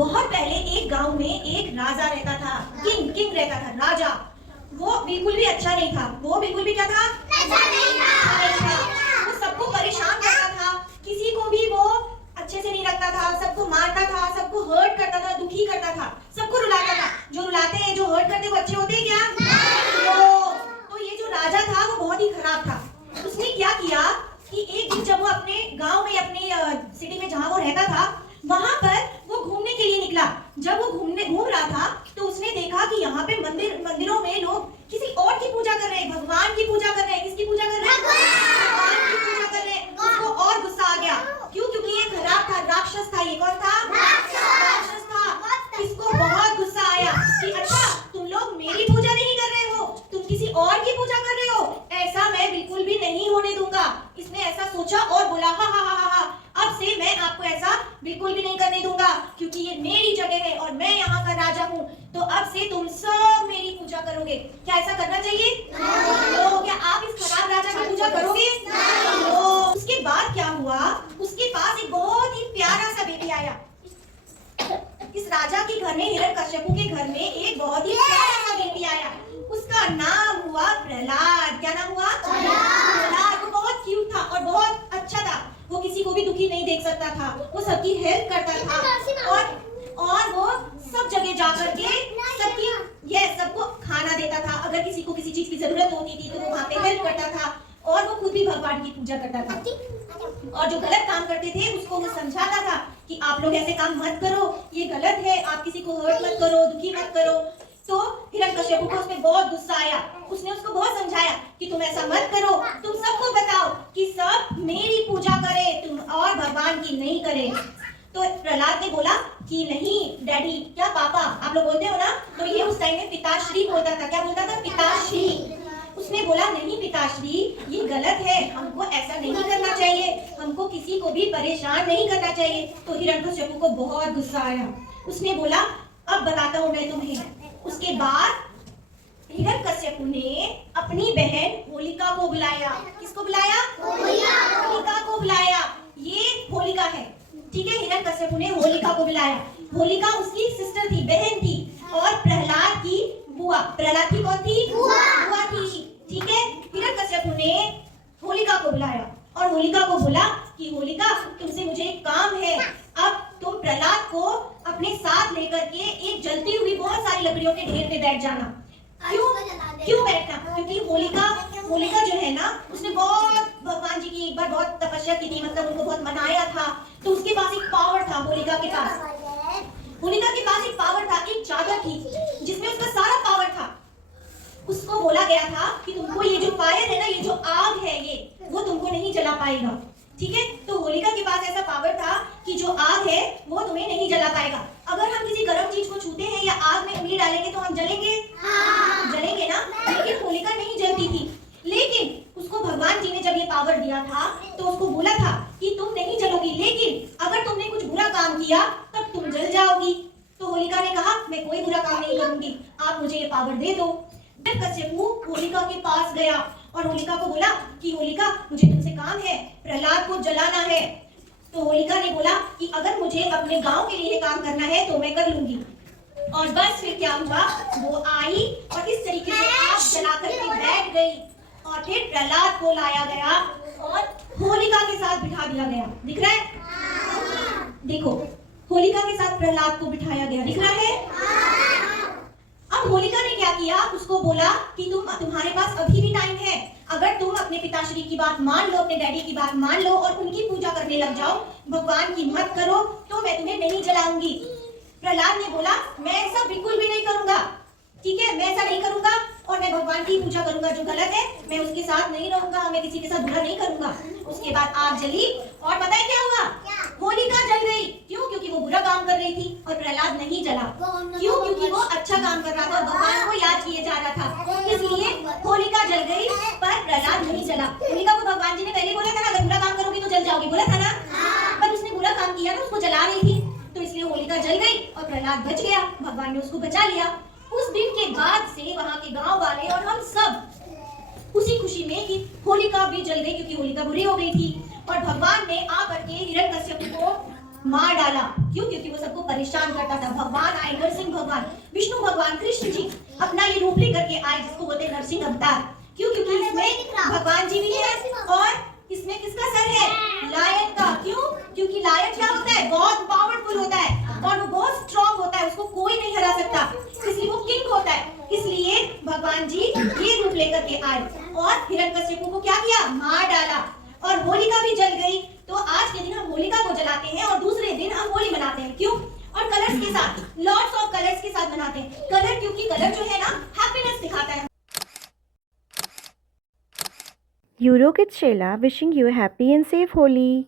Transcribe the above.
बहुत पहले एक गांव में एक राजा रहता था। किंग रहता था, राजा। वो बिल्कुल भी अच्छा नहीं था। वो बिल्कुल भी क्या था? अच्छा नहीं था। वो सबको परेशान करता था, किसी को भी वो अच्छे से नहीं रखता था, सबको मारता था, सबको हर्ट करता था, दुखी करता था, सबको रुलाता था। जो रुलाते हैं, जो हर्ट करते हैं, वो अच्छे होते हैं क्या? तो ये जो राजा था वो बहुत ही खराब था। उसने क्या किया कि एक दिन जब वो अपने गांव में, अपने सिटी में जहां वो रहता था, वहां पर वो घूमने के लिए निकला। जब वो घूम रहा था तो उसने देखा कि यहाँ पे मंदिरों में लोग किसी और की पूजा कर रहे हैं, भगवान की पूजा कर रहे हैं। किसकी पूजा कर रहे हैं? भगवान की पूजा कर रहे हैं। उसको और गुस्सा आ गया। क्यों? क्योंकि ये खराब था, राक्षस था। ये कौन था? राक्षस था। इसको बहुत गुस्सा आया कि अच्छा, तुम लोग मेरी पूजा नहीं कर रहे हो, तुम किसी और की पूजा कर रहे हो। ऐसा मैं बिल्कुल भी नहीं होने दूंगा। इसने ऐसा सोचा और बोला, हा हा हा हा, अब से मैं आपको ऐसा बिल्कुल भी नहीं करने दूंगा, क्योंकि ये मेरी जगह है और मैं यहाँ का राजा हूँ। तो अब से तुम सब मेरी पूजा करोगे। क्या ऐसा करना चाहिए? तो क्या आप इस खराब राजा की पूजा करोगे? तो उसके बाद क्या हुआ? उसके पास एक बहुत ही प्यारा सा बेबी आया। इस राजा के घर में, हिरण्यकश्यपु के घर में एक बहुत ही प्यारा सा बेबी आया। उसका नाम हुआ प्रहलाद। क्या नाम हुआ? प्रहलाद। वो बहुत क्यूट था और बहुत अच्छा था। वो किसी को भी दुखी नहीं देख सकता था, वो सबकी हेल्प करता था और वो सब जगह जाकर के सबको खाना देता था। अगर किसी को किसी चीज की जरूरत होती थी तो वो वहाँ पे हेल्प करता था और वो खुद भी भगवान की पूजा करता था। और जो गलत काम करते थे उसको वो समझाता था कि आप लोग ऐसे काम मत करो, ये गलत है, आप किसी को हर्ट मत करो, दुखी मत करो। तो हिरण्यकश्यपु को उसमें बहुत गुस्सा आया। उसने उसको बहुत समझाया कि तुम ऐसा मत करो, तुम सबको बताओ कि सब मेरी पूजा करें, तुम और भगवान की नहीं करें। तो प्रहलाद ने बोला कि नहीं डैडी, क्या पापा आप लोग बोलते हो ना, तो ये उस टाइम में पिताश्री बोलता था। क्या बोलता था? पिताश्री। उसने बोला नहीं पिताश्री, ये गलत है, हमको ऐसा नहीं करना चाहिए, हमको किसी को भी परेशान नहीं करना चाहिए। तो हिरण्यकश्यपु को बहुत गुस्सा आया। उसने बोला अब बताता हूँ मैं तुम्हें। उसके बाद हिरण्यकश्यपु ने अपनी बहन होलिका को बुलाया। किसको बुलाया? होलिका को बुलाया। ये होलिका है, ठीक है। हिरण्यकश्यपु ने होलिका को बुलाया। होलिका उसकी सिस्टर थी, बहन थी, और प्रहलाद की बुआ। प्रहलाद की कौन थी? बुआ थी, ठीक है। हिरण्यकश्यपु ने होलिका को बुलाया और होलिका को बोला कि होलिका, तुमसे मुझे एक काम है। अब तुम प्रहलाद को अपने साथ लेकर के एक जलती हुई बहुत सारी लकड़ियों के ढेर पे बैठ जाना। क्यों बैठना? क्योंकि होलिका जो है ना, उसने बहुत भगवान जी की एक बार बहुत तपस्या की थी, मतलब उनको बहुत मनाया था। तो उसके पास एक पावर था। होलिका के पास एक पावर था, एक चादर थी जिसमें उसका सारा पावर था। उसको बोला गया था कि तुमको ये जो फायर है ना, ये जो आग है, ये वो तुमको नहीं जला पाएगा, ठीक है। तो होलिका के पास ऐसा पावर था कि जो आग है वो तुम्हें नहीं जला पाएगा। अगर हम किसी गर्म चीज को छूते हैं या आग में उंगली डालेंगे तो हम जलेंगे? जलेंगे ना। लेकिन होलिका नहीं जलती थी। लेकिन उसको भगवान जी ने जब ये पावर दिया था तो उसको बोला था कि तुम नहीं जलोगी, लेकिन अगर तुमने कुछ बुरा काम किया तब तुम जल जाओगी। तो होलिका ने कहा मैं कोई बुरा काम नहीं करूंगी, आप मुझे ये पावर दे दो। हिरण्यकश्यपु होलिका के पास गया और होलिका को बोला कि होलिका, मुझे तुमसे काम है, प्रहलाद को जलाना है। तो होलिका ने बोला कि अगर मुझे अपने गांव के लिए काम करना है तो मैं कर लूंगी। और बस फिर क्या हुआ, वो आई और इस तरीके से आग जला करके बैठ गई और फिर प्रहलाद को लाया गया और होलिका के साथ बिठा दिया गया। दिख रहा है? देखो, होलिका के साथ प्रहलाद को बिठाया गया, दिख रहा है? अब होलिका ने क्या किया, उसको बोला कि तुम्हारे पास अभी भी टाइम है। अगर तुम अपने पिताश्री की बात मान लो, अपने डैडी की बात मान लो और उनकी पूजा करने लग जाओ, भगवान की मत करो, तो मैं तुम्हें नहीं जलाऊंगी। प्रहलाद ने बोला मैं ऐसा बिल्कुल भी नहीं करूंगा, ठीक है, मैं ऐसा नहीं करूंगा और मैं भगवान की पूजा करूंगा। जो गलत है मैं उसके साथ नहीं रहूंगा, मैं किसी के साथ बुरा नहीं करूंगा। उसके बाद आग जली और पता है क्या हुआ? होलिका जल गई। क्यों? क्योंकि वो बुरा काम कर रही थी और प्रहलाद नहीं जला। क्यों? क्योंकि वो अच्छा काम कर रहा था, भगवान को याद किए जा रहा था, इसलिए होलिका जल गई पर प्रहलाद नहीं जला। होलिका को भगवान जी ने पहले बोला था ना, अगर बुरा काम करोगी तो जल जाओगी, बोला था ना। पर उसने बुरा काम किया ना, उसको जला रही थी, तो इसलिए होलिका जल गई और प्रहलाद बच गया, भगवान ने उसको बचा लिया। उस दिन के बाद से वहां के गांव वाले और हम सब उसी खुशी में कि होलिका भी जल गई, क्योंकि होलिका बुरी हो गई थी, और भगवान ने आकर के हिरण्यकश्यप को मार डाला। क्यों? क्योंकि वो सबको परेशान करता था। भगवान आए, नरसिंह भगवान, विष्णु भगवान, कृष्ण जी अपना ये रूप लेकर के आए, जिसको बोलते हैं नरसिंह अवतार। क्यों? क्योंकि इसमें भगवान जी भी है और इसमें किसका सर है? लायन का। क्यों? क्योंकि लायन क्या होता है? बहुत पावरफुल होता है और वो बहुत स्ट्रांग होता है, उसको कोई नहीं हरा सकता, इसलिए वो किंग होता है। इसलिए भगवान जी ये रूप लेकर के आए और हिरण्यकश्यपु को क्या किया? मार डाला और होलिका भी जल गई। तो आज के दिन हम होलिका को जलाते हैं और दूसरे दिन हम होली मनाते हैं। क्यों? और कलर्स के साथ, लॉट्स ऑफ कलर्स के साथ मनाते हैं। कलर, क्योंकि कलर जो है ना हैप्पीनेस दिखाता है। Euro Kids Shela wishing you a happy and safe Holi.